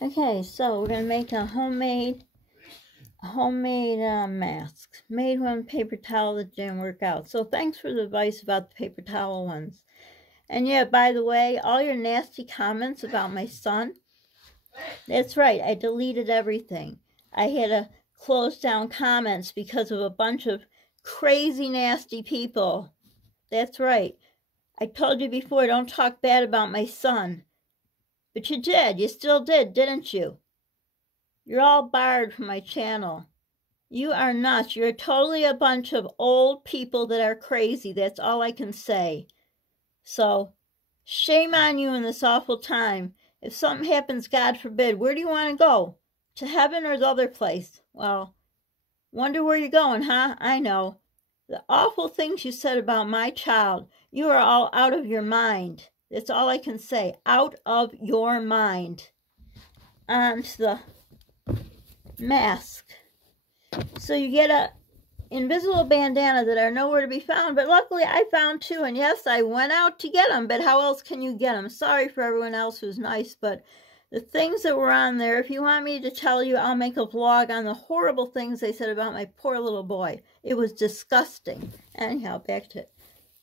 Okay, so we're going to make a homemade mask made from paper towel that didn't work out. So thanks for the advice about the paper towel ones. And yeah, by the way, all your nasty comments about my son, that's right, I deleted everything. I had to close down comments because of a bunch of crazy nasty people. That's right. I told you before, don't talk bad about my son. But you did. You still did, didn't you? You're all barred from my channel. You are nuts. You're totally a bunch of old people that are crazy. That's all I can say. So, shame on you in this awful time. If something happens, God forbid, where do you want to go? To heaven or the other place? Well, wonder where you're going, huh? I know. The awful things you said about my child. You are all out of your mind. That's all I can say. Out of your mind. On to the mask. So you get a invisible bandana that are nowhere to be found, but luckily I found two, and yes, I went out to get them, but how else can you get them? Sorry for everyone else who's nice, but the things that were on there, if you want me to tell you, I'll make a vlog on the horrible things they said about my poor little boy. It was disgusting. Anyhow, back to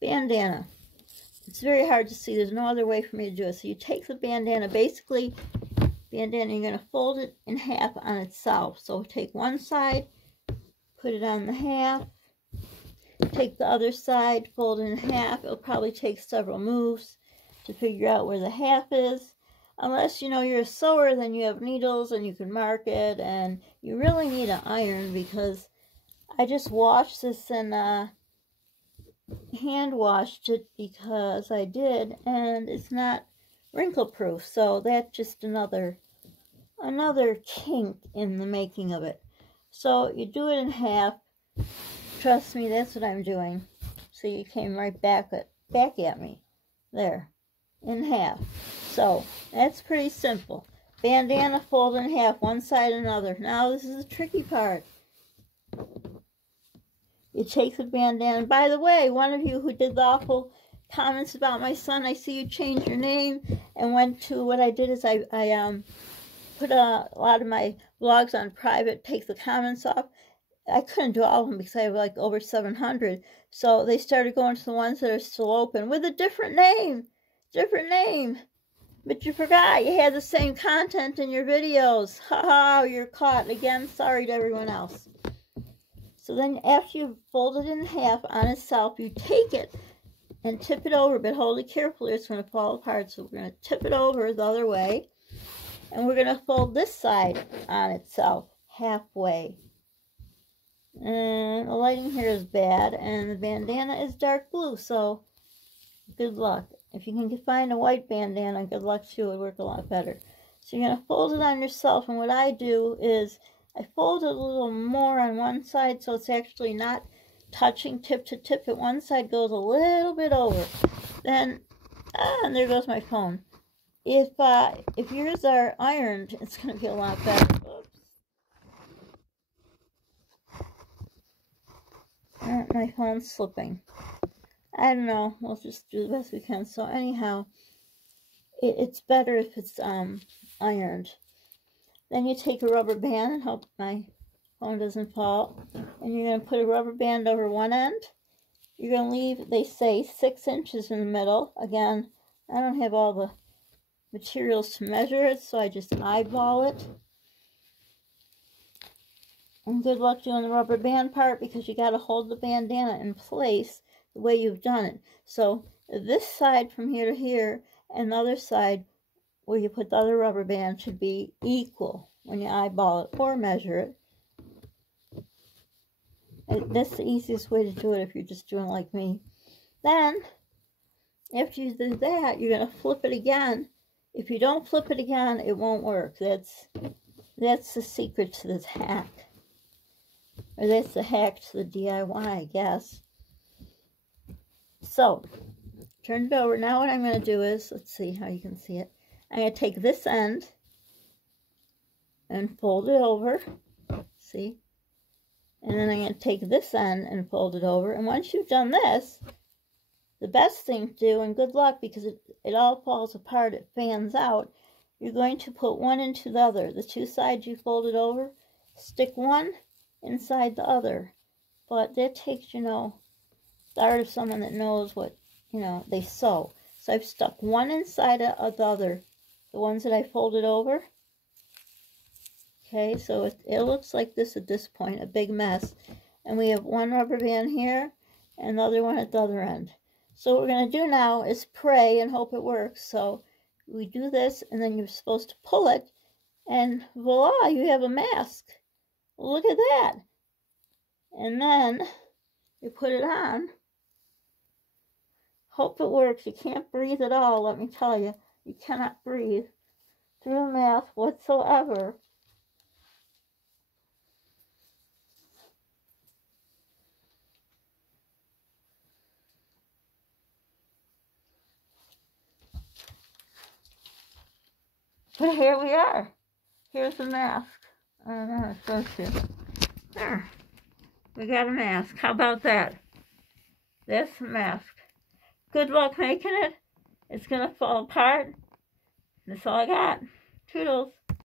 bandana. It's very hard to see. There's no other way for me to do it. So you take the bandana, basically, bandana, you're going to fold it in half on itself. So take one side, put it on the half, take the other side, fold it in half. It'll probably take several moves to figure out where the half is. Unless, you know, you're a sewer, then you have needles and you can mark it. And you really need an iron, because I just washed this and hand washed it because I did. And it's not wrinkle proof. So that's just another kink in the making of it. So you do it in half. Trust me, that's what I'm doing. So you came right back at me. There. In half. So that's pretty simple. Bandana fold in half, one side and another. Now this is the tricky part. You take the bandana. By the way, one of you who did the awful comments about my son, I see you changed your name and went to, what I did is I put a lot of my vlogs on private, take the comments off. I couldn't do all of them because I have like over 700. So they started going to the ones that are still open with a different name. Different name. But you forgot you had the same content in your videos. Haha, you're caught. Again, sorry to everyone else. So then after you've folded it in half on itself, you take it and tip it over, but hold it carefully or it's going to fall apart. So we're going to tip it over the other way. And we're going to fold this side on itself halfway. And the lighting here is bad, and the bandana is dark blue, so good luck. If you can find a white bandana, good luck too, it would work a lot better. So you're going to fold it on yourself, and what I do is I fold it a little more on one side so it's actually not touching tip to tip, but one side goes a little bit over. Then, and there goes my phone. If yours are ironed, it's going to be a lot better. Oops. My phone's slipping. I don't know. We'll just do the best we can. So anyhow, it's better if it's ironed. Then you take a rubber band and hope my phone doesn't fall. And you're going to put a rubber band over one end. You're going to leave, they say, 6 inches in the middle. Again, I don't have all the materials to measure it, so I just eyeball it. And good luck doing the rubber band part, because you got to hold the bandana in place the way you've done it. So this side from here to here and the other side where you put the other rubber band should be equal when you eyeball it or measure it. And that's the easiest way to do it if you're just doing it like me. Then, after you do that, you're going to flip it again. If you don't flip it again, it won't work. That's the secret to this hack. Or that's the hack to the DIY, I guess. So, turn it over. Now what I'm going to do is, let's see how you can see it. I'm going to take this end and fold it over. See? And then I'm going to take this end and fold it over. And once you've done this, the best thing to do, and good luck because it all falls apart, it fans out, you're going to put one into the other. The two sides you folded over, stick one inside the other. But that takes, the art of someone that knows what, they sew. So I've stuck one inside of the other, the ones that I folded over. Okay, so it looks like this at this point, a big mess. And we have one rubber band here and the other one at the other end. So what we're going to do now is pray and hope it works. So we do this, and then you're supposed to pull it, and voila, you have a mask. Look at that. And then you put it on. Hope it works. You can't breathe at all, let me tell you. You cannot breathe through the mask whatsoever. But here we are. Here's the mask. I don't know how it shows you. There. We got a mask. How about that? That's the mask. Good luck making it. It's going to fall apart. That's all I got. Toodles.